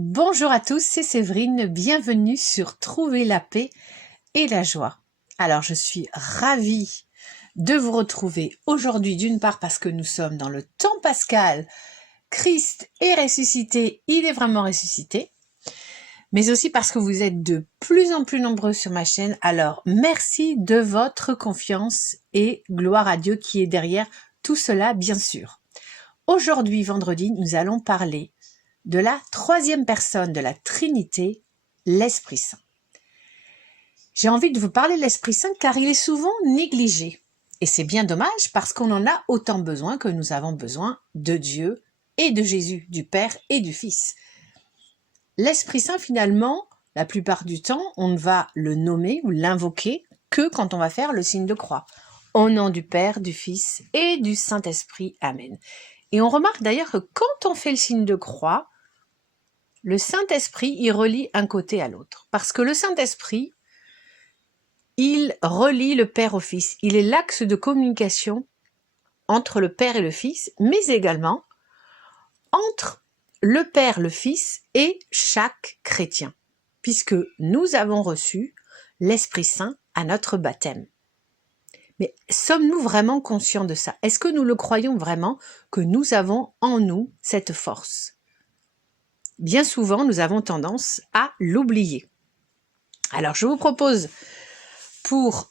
Bonjour à tous, c'est Séverine, bienvenue sur Trouver la paix et la joie. Alors je suis ravie de vous retrouver aujourd'hui, d'une part parce que nous sommes dans le temps pascal, Christ est ressuscité, il est vraiment ressuscité, mais aussi parce que vous êtes de plus en plus nombreux sur ma chaîne, alors merci de votre confiance et gloire à Dieu qui est derrière tout cela bien sûr. Aujourd'hui, vendredi, nous allons parler de la troisième personne de la Trinité, l'Esprit Saint. J'ai envie de vous parler de l'Esprit Saint car il est souvent négligé. Et c'est bien dommage parce qu'on en a autant besoin que nous avons besoin de Dieu et de Jésus, du Père et du Fils. L'Esprit Saint, finalement, la plupart du temps, on ne va le nommer ou l'invoquer que quand on va faire le signe de croix. Au nom du Père, du Fils et du Saint-Esprit. Amen. Et on remarque d'ailleurs que quand on fait le signe de croix, le Saint-Esprit, il relie un côté à l'autre. Parce que le Saint-Esprit, il relie le Père au Fils. Il est l'axe de communication entre le Père et le Fils, mais également entre le Père, le Fils et chaque chrétien. Puisque nous avons reçu l'Esprit Saint à notre baptême. Mais sommes-nous vraiment conscients de ça? Est-ce que nous le croyons vraiment que nous avons en nous cette force? Bien souvent, nous avons tendance à l'oublier. Alors, je vous propose, pour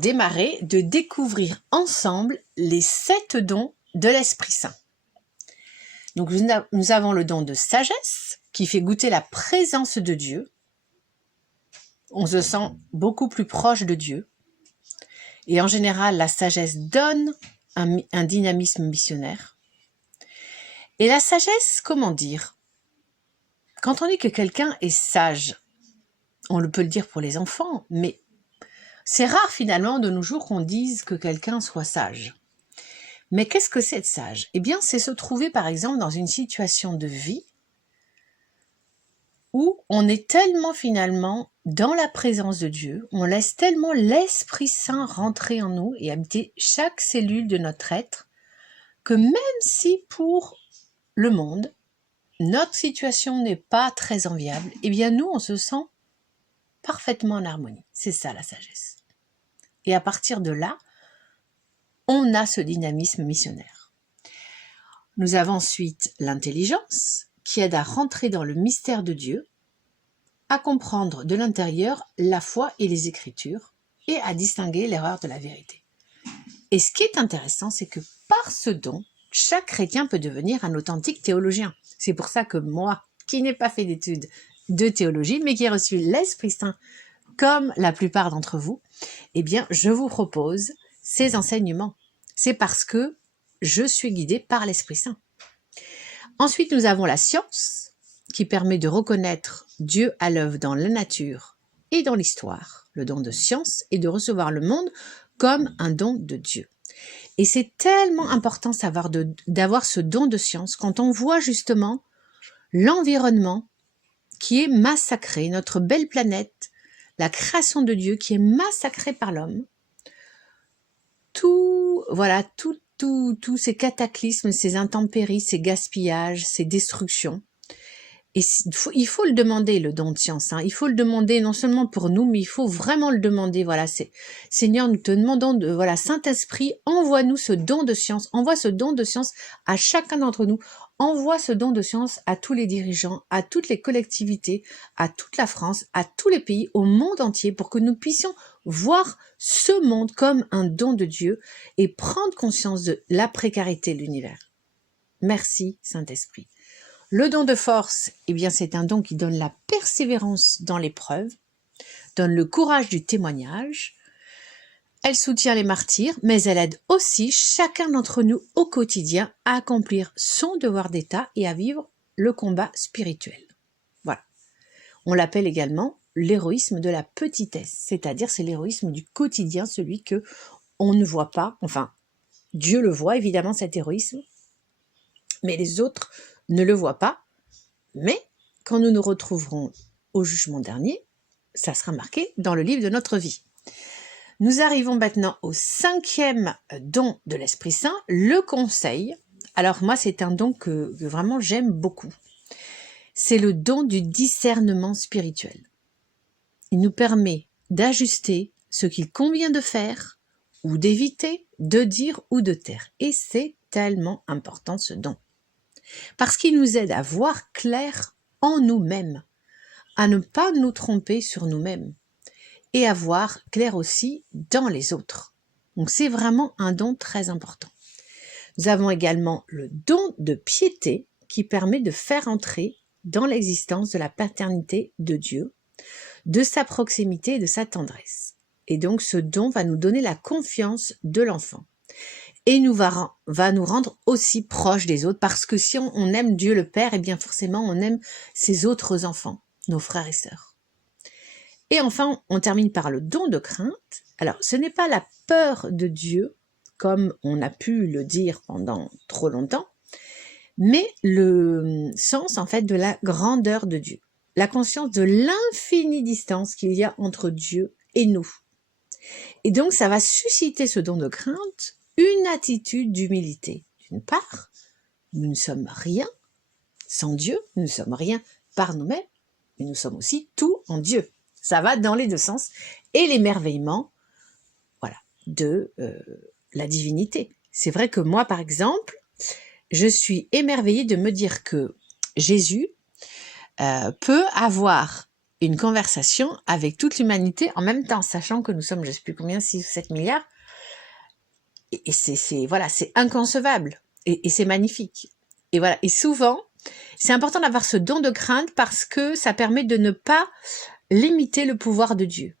démarrer, de découvrir ensemble les 7 dons de l'Esprit Saint. Donc, nous avons le don de sagesse, qui fait goûter la présence de Dieu. On se sent beaucoup plus proche de Dieu. Et en général, la sagesse donne un dynamisme missionnaire. Et la sagesse, comment dire? Quand on dit que quelqu'un est sage, on peut le dire pour les enfants, mais c'est rare finalement de nos jours qu'on dise que quelqu'un soit sage. Mais qu'est-ce que c'est être sage? Eh bien, c'est se trouver par exemple dans une situation de vie où on est tellement finalement dans la présence de Dieu, on laisse tellement l'Esprit Saint rentrer en nous et habiter chaque cellule de notre être, que même si pour le monde, notre situation n'est pas très enviable, eh bien nous, on se sent parfaitement en harmonie. C'est ça la sagesse. Et à partir de là, on a ce dynamisme missionnaire. Nous avons ensuite l'intelligence qui aide à rentrer dans le mystère de Dieu, à comprendre de l'intérieur la foi et les Écritures et à distinguer l'erreur de la vérité. Et ce qui est intéressant, c'est que par ce don, chaque chrétien peut devenir un authentique théologien. C'est pour ça que moi, qui n'ai pas fait d'études de théologie, mais qui ai reçu l'Esprit Saint, comme la plupart d'entre vous, eh bien, je vous propose ces enseignements. C'est parce que je suis guidée par l'Esprit Saint. Ensuite, nous avons la science, qui permet de reconnaître Dieu à l'œuvre dans la nature et dans l'histoire, le don de science, et de recevoir le monde comme un don de Dieu. Et c'est tellement important d'avoir ce don de science quand on voit justement l'environnement qui est massacré, notre belle planète, la création de Dieu qui est massacrée par l'homme. Tous ces cataclysmes, ces intempéries, ces gaspillages, ces destructions. Et il faut le demander, le don de science. Il faut le demander non seulement pour nous, mais il faut vraiment le demander. Voilà, Seigneur, nous te demandons Saint-Esprit, envoie-nous ce don de science. Envoie ce don de science à chacun d'entre nous. Envoie ce don de science à tous les dirigeants, à toutes les collectivités, à toute la France, à tous les pays, au monde entier, pour que nous puissions voir ce monde comme un don de Dieu et prendre conscience de la précarité de l'univers. Merci, Saint-Esprit. Le don de force, eh bien, c'est un don qui donne la persévérance dans l'épreuve, donne le courage du témoignage. Elle soutient les martyrs, mais elle aide aussi chacun d'entre nous au quotidien à accomplir son devoir d'État et à vivre le combat spirituel. Voilà. On l'appelle également l'héroïsme de la petitesse, c'est-à-dire c'est l'héroïsme du quotidien, celui que on ne voit pas, enfin, Dieu le voit évidemment cet héroïsme, mais les autres ne le voient pas, mais quand nous nous retrouverons au jugement dernier, ça sera marqué dans le livre de notre vie. Nous arrivons maintenant au 5e don de l'Esprit Saint, le conseil. Alors moi, c'est un don que vraiment j'aime beaucoup. c'est le don du discernement spirituel. Il nous permet d'ajuster ce qu'il convient de faire ou d'éviter, de dire ou de taire. Et c'est tellement important ce don. Parce qu'il nous aide à voir clair en nous-mêmes, à ne pas nous tromper sur nous-mêmes et à voir clair aussi dans les autres. Donc c'est vraiment un don très important. Nous avons également le don de piété qui permet de faire entrer dans l'existence de la paternité de Dieu, de sa proximité et de sa tendresse. Et donc ce don va nous donner la confiance de l'enfant et va nous rendre aussi proches des autres, parce que si on aime Dieu le Père, et bien forcément on aime ses autres enfants, nos frères et sœurs. Et enfin, on termine par le don de crainte. Alors, ce n'est pas la peur de Dieu, comme on a pu le dire pendant trop longtemps, mais le sens en fait de la grandeur de Dieu, la conscience de l'infinie distance qu'il y a entre Dieu et nous. Et donc, ça va susciter ce don de crainte, une attitude d'humilité. D'une part, nous ne sommes rien sans Dieu, nous ne sommes rien par nous-mêmes, mais nous sommes aussi tout en Dieu. Ça va dans les deux sens. Et l'émerveillement, voilà, de la divinité. C'est vrai que moi, par exemple, je suis émerveillée de me dire que Jésus peut avoir une conversation avec toute l'humanité en même temps, sachant que nous sommes, je ne sais plus combien, 6 ou 7 milliards. Et voilà, c'est inconcevable. Et c'est magnifique. Et voilà. Et souvent, c'est important d'avoir ce don de crainte parce que ça permet de ne pas limiter le pouvoir de Dieu.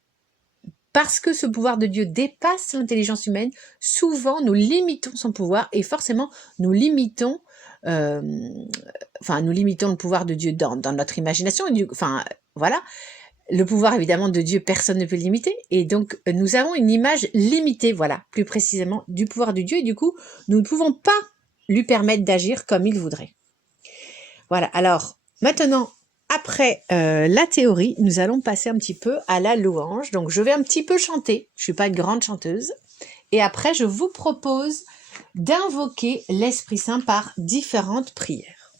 Parce que ce pouvoir de Dieu dépasse l'intelligence humaine, souvent nous limitons son pouvoir et forcément nous limitons, nous limitons le pouvoir de Dieu dans notre imagination. Voilà, le pouvoir évidemment de Dieu, personne ne peut le limiter. Et donc nous avons une image limitée, voilà, plus précisément du pouvoir de Dieu. Et du coup, nous ne pouvons pas lui permettre d'agir comme il voudrait. Voilà, alors maintenant, après la théorie, nous allons passer un petit peu à la louange. Donc, je vais un petit peu chanter. Je ne suis pas une grande chanteuse. Et après, je vous propose d'invoquer l'Esprit Saint par différentes prières.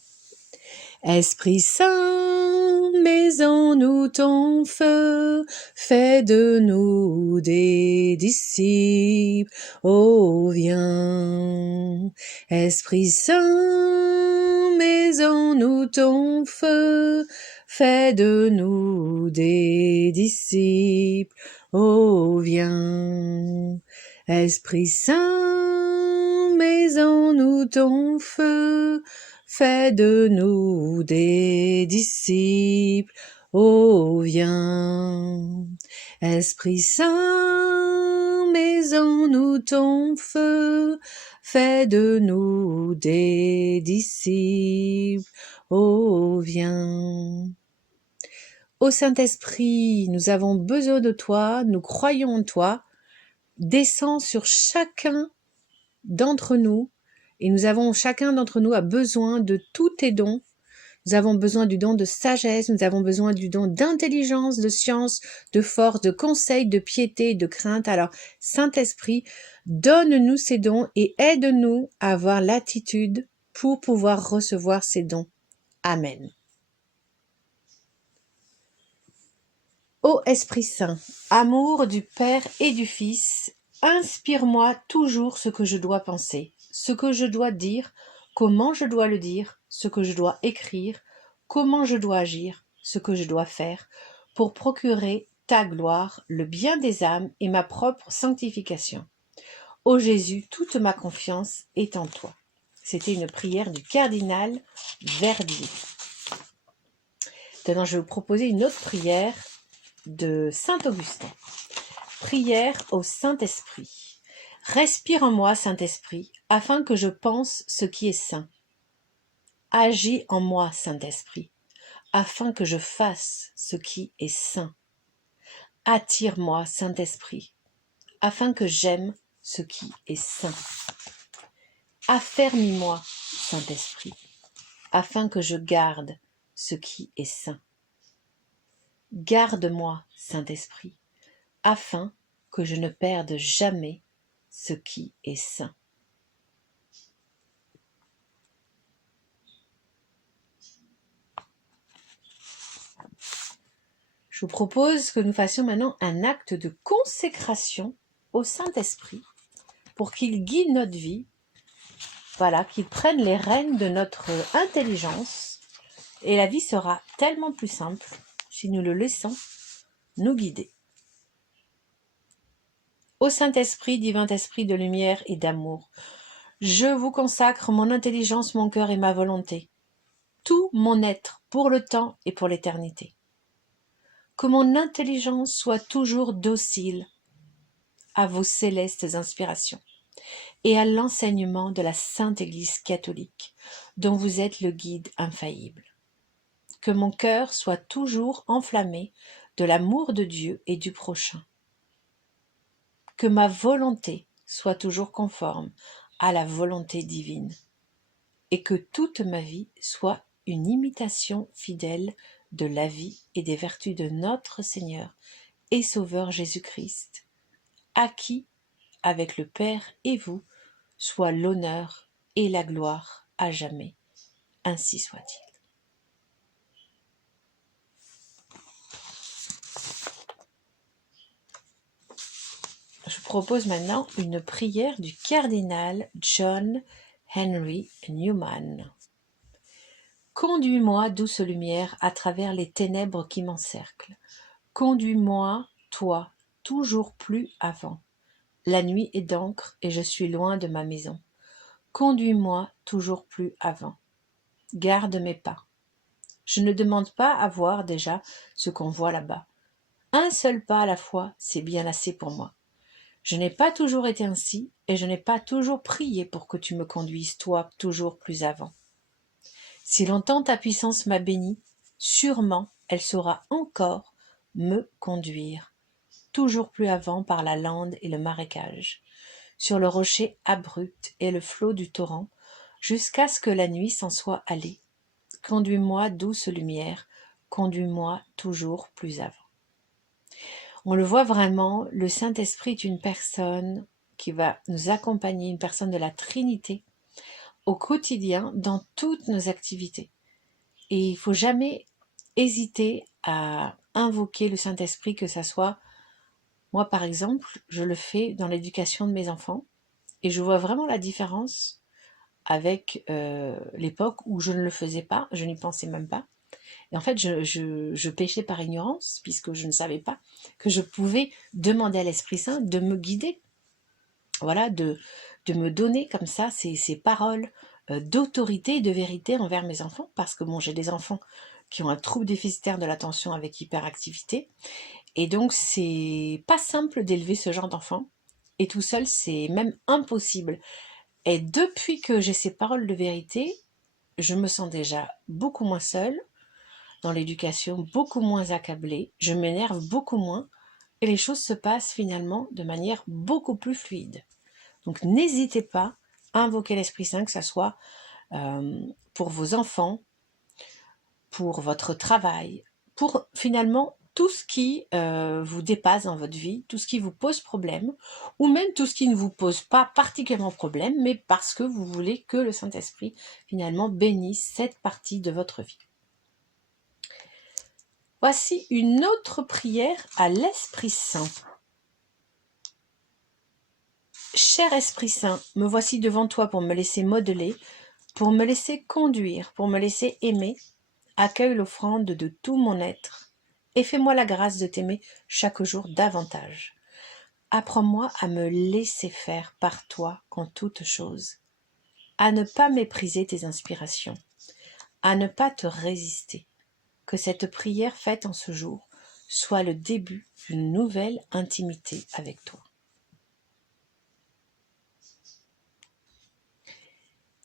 Esprit Saint, mets en nous ton feu, fais de nous des disciples. Oh, viens. Esprit Saint, mets en nous ton feu, fais de nous des disciples. Oh, viens. Esprit Saint, mets en nous ton feu, fais de nous des disciples. Oh, viens. Esprit Saint, mets en nous ton feu, fais de nous des disciples. Oh, viens. Ô Saint-Esprit, nous avons besoin de toi, nous croyons en toi. Descends sur chacun d'entre nous, et chacun d'entre nous a besoin de tous tes dons. Nous avons besoin du don de sagesse, nous avons besoin du don d'intelligence, de science, de force, de conseil, de piété, de crainte. Alors, Saint-Esprit, donne-nous ces dons et aide-nous à avoir l'attitude pour pouvoir recevoir ces dons. Amen. Ô Esprit Saint, amour du Père et du Fils, inspire-moi toujours ce que je dois penser, ce que je dois dire, comment je dois le dire, ce que je dois écrire, comment je dois agir, ce que je dois faire, pour procurer ta gloire, le bien des âmes et ma propre sanctification. Ô Jésus, toute ma confiance est en toi. C'était une prière du cardinal Verdier. Maintenant, je vais vous proposer une autre prière de Saint-Augustin. Prière au Saint-Esprit. Respire en moi, Saint-Esprit, afin que je pense ce qui est saint. Agis en moi, Saint-Esprit, afin que je fasse ce qui est saint. Attire-moi, Saint-Esprit, afin que j'aime ce qui est saint. Affermis-moi, Saint-Esprit, afin que je garde ce qui est saint. Garde-moi, Saint-Esprit, afin que je ne perde jamais ce qui est saint. Je vous propose que nous fassions maintenant un acte de consécration au Saint-Esprit pour qu'il guide notre vie, voilà, qu'il prenne les rênes de notre intelligence et la vie sera tellement plus simple si nous le laissons nous guider. Ô Saint-Esprit, divin esprit de lumière et d'amour, je vous consacre mon intelligence, mon cœur et ma volonté, tout mon être pour le temps et pour l'éternité. Que mon intelligence soit toujours docile à vos célestes inspirations et à l'enseignement de la Sainte Église catholique, dont vous êtes le guide infaillible. Que mon cœur soit toujours enflammé de l'amour de Dieu et du prochain. Que ma volonté soit toujours conforme à la volonté divine, et que toute ma vie soit une imitation fidèle de la vie et des vertus de notre Seigneur et Sauveur Jésus-Christ, à qui, avec le Père et vous, soit l'honneur et la gloire à jamais. Ainsi soit-il. Je propose maintenant une prière du cardinal John Henry Newman. Conduis-moi, douce lumière, à travers les ténèbres qui m'encerclent. Conduis-moi, toi, toujours plus avant. La nuit est d'encre et je suis loin de ma maison. Conduis-moi toujours plus avant. Garde mes pas. Je ne demande pas à voir déjà ce qu'on voit là-bas. Un seul pas à la fois, c'est bien assez pour moi. Je n'ai pas toujours été ainsi et je n'ai pas toujours prié pour que tu me conduises, toi, toujours plus avant. Si longtemps ta puissance m'a béni, sûrement elle saura encore me conduire, toujours plus avant par la lande et le marécage, sur le rocher abrupt et le flot du torrent, jusqu'à ce que la nuit s'en soit allée. Conduis-moi, douce lumière, conduis-moi toujours plus avant. On le voit vraiment, le Saint-Esprit est une personne qui va nous accompagner, une personne de la Trinité, au quotidien, dans toutes nos activités. Et il ne faut jamais hésiter à invoquer le Saint-Esprit, que ça soit, moi par exemple, je le fais dans l'éducation de mes enfants, et je vois vraiment la différence avec l'époque où je ne le faisais pas, je n'y pensais même pas. Et en fait, je péchais par ignorance, puisque je ne savais pas que je pouvais demander à l'Esprit Saint de me guider, voilà, de me donner comme ça ces paroles d'autorité et de vérité envers mes enfants, parce que bon, j'ai des enfants qui ont un trouble déficitaire de l'attention avec hyperactivité, et donc c'est pas simple d'élever ce genre d'enfant, et tout seul, c'est même impossible. Et depuis que j'ai ces paroles de vérité, je me sens déjà beaucoup moins seule dans l'éducation, beaucoup moins accablée, je m'énerve beaucoup moins et les choses se passent finalement de manière beaucoup plus fluide. Donc n'hésitez pas à invoquer l'Esprit Saint, que ce soit pour vos enfants, pour votre travail, pour finalement tout ce qui vous dépasse dans votre vie, tout ce qui vous pose problème, ou même tout ce qui ne vous pose pas particulièrement problème, mais parce que vous voulez que le Saint-Esprit finalement bénisse cette partie de votre vie. Voici une autre prière à l'Esprit Saint. Cher Esprit Saint, me voici devant toi pour me laisser modeler, pour me laisser conduire, pour me laisser aimer. Accueille l'offrande de tout mon être et fais-moi la grâce de t'aimer chaque jour davantage. Apprends-moi à me laisser faire par toi en toutes choses, à ne pas mépriser tes inspirations, à ne pas te résister. Que cette prière faite en ce jour soit le début d'une nouvelle intimité avec toi.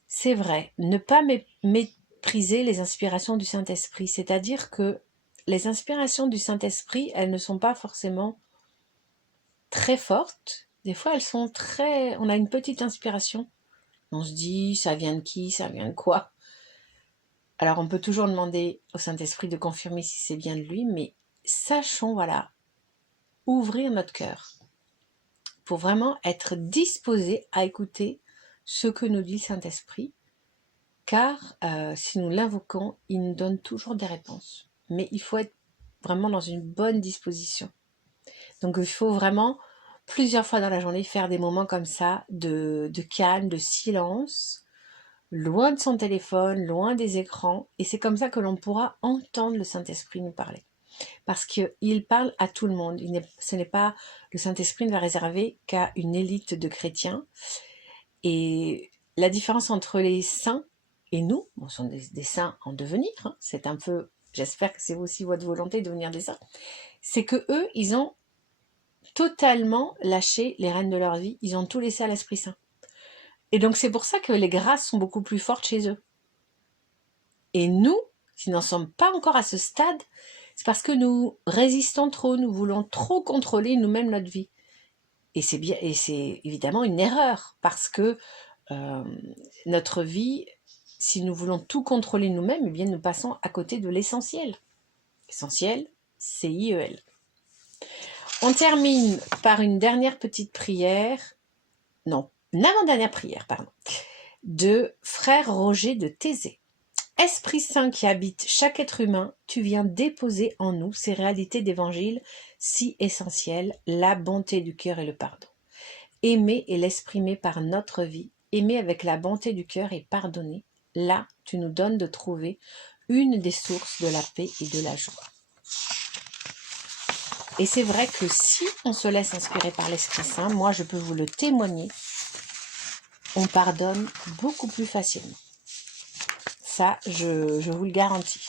C'est vrai, ne pas mépriser les inspirations du Saint-Esprit, c'est-à-dire que les inspirations du Saint-Esprit, elles ne sont pas forcément très fortes. Des fois, elles sont très... On a une petite inspiration. On se dit, ça vient de qui, ça vient de quoi? Alors, on peut toujours demander au Saint-Esprit de confirmer si c'est bien de lui, mais sachons, voilà, ouvrir notre cœur pour vraiment être disposé à écouter ce que nous dit le Saint-Esprit, car si nous l'invoquons, il nous donne toujours des réponses. Mais il faut être vraiment dans une bonne disposition. Donc il faut vraiment plusieurs fois dans la journée faire des moments comme ça de calme, de silence, loin de son téléphone, loin des écrans. Et c'est comme ça que l'on pourra entendre le Saint-Esprit nous parler. Parce qu'il parle à tout le monde. Ce n'est pas, le Saint-Esprit ne va réserver qu'à une élite de chrétiens. Et la différence entre les saints et nous, ce sont des saints en devenir, hein, c'est un peu, j'espère que c'est aussi votre volonté de devenir des saints, c'est que eux, ils ont totalement lâché les rênes de leur vie, ils ont tout laissé à l'Esprit Saint. Et donc c'est pour ça que les grâces sont beaucoup plus fortes chez eux. Et nous, si nous n'en sommes pas encore à ce stade, c'est parce que nous résistons trop, nous voulons trop contrôler nous-mêmes notre vie. Et c'est bien, et c'est évidemment une erreur, parce que notre vie, si nous voulons tout contrôler nous-mêmes, eh bien nous passons à côté de l'essentiel. Essentiel, C-I-E-L. On termine par une dernière petite prière, non, une avant-dernière prière, pardon, de Frère Roger de Thésée. Esprit Saint qui habite chaque être humain, tu viens déposer en nous ces réalités d'évangile si essentielles, la bonté du cœur et le pardon. Aimer et l'exprimer par notre vie, aimer avec la bonté du cœur et pardonner, là, tu nous donnes de trouver une des sources de la paix et de la joie. Et c'est vrai que si on se laisse inspirer par l'Esprit Saint, moi je peux vous le témoigner, on pardonne beaucoup plus facilement. Ça, je vous le garantis.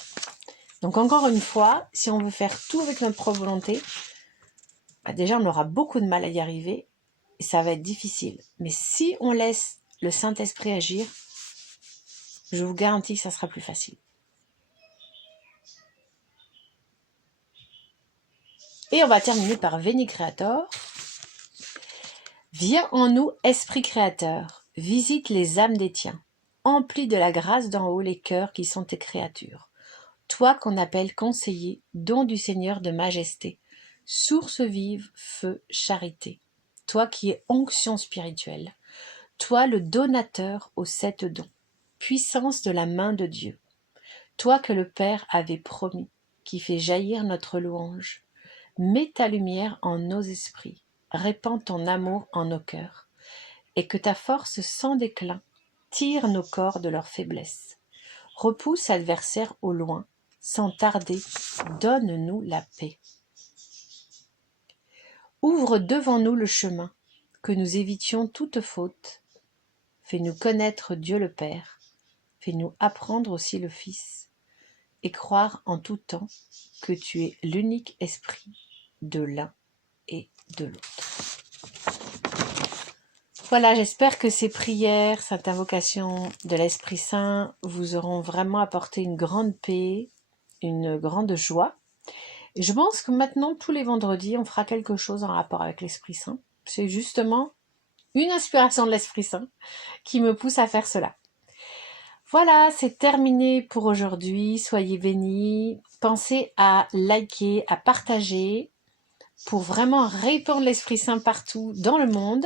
Donc encore une fois, si on veut faire tout avec notre propre volonté, déjà on aura beaucoup de mal à y arriver et ça va être difficile. Mais si on laisse le Saint-Esprit agir, je vous garantis que ça sera plus facile. Et on va terminer par Veni Creator. Viens en nous, Esprit Créateur, visite les âmes des tiens, emplis de la grâce d'en haut les cœurs qui sont tes créatures. Toi qu'on appelle conseiller, don du Seigneur de majesté, source vive, feu, charité. Toi qui es onction spirituelle, toi le donateur aux 7 dons, puissance de la main de Dieu. Toi que le Père avait promis, qui fait jaillir notre louange, mets ta lumière en nos esprits, répands ton amour en nos cœurs, et que ta force sans déclin tire nos corps de leur faiblesse. Repousse l'adversaire au loin, sans tarder, donne-nous la paix. Ouvre devant nous le chemin, que nous évitions toute faute. Fais-nous connaître Dieu le Père, fais-nous apprendre aussi le Fils, et croire en tout temps que tu es l'unique esprit de l'un et de l'autre. Voilà, j'espère que ces prières, cette invocation de l'Esprit Saint vous auront vraiment apporté une grande paix, une grande joie. Et je pense que maintenant, tous les vendredis, on fera quelque chose en rapport avec l'Esprit Saint. C'est justement une inspiration de l'Esprit Saint qui me pousse à faire cela. Voilà, c'est terminé pour aujourd'hui. Soyez bénis. Pensez à liker, à partager pour vraiment répandre l'Esprit Saint partout dans le monde.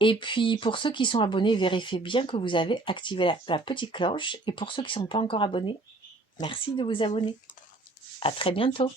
Et puis, pour ceux qui sont abonnés, vérifiez bien que vous avez activé la petite cloche. Et pour ceux qui ne sont pas encore abonnés, merci de vous abonner. À très bientôt.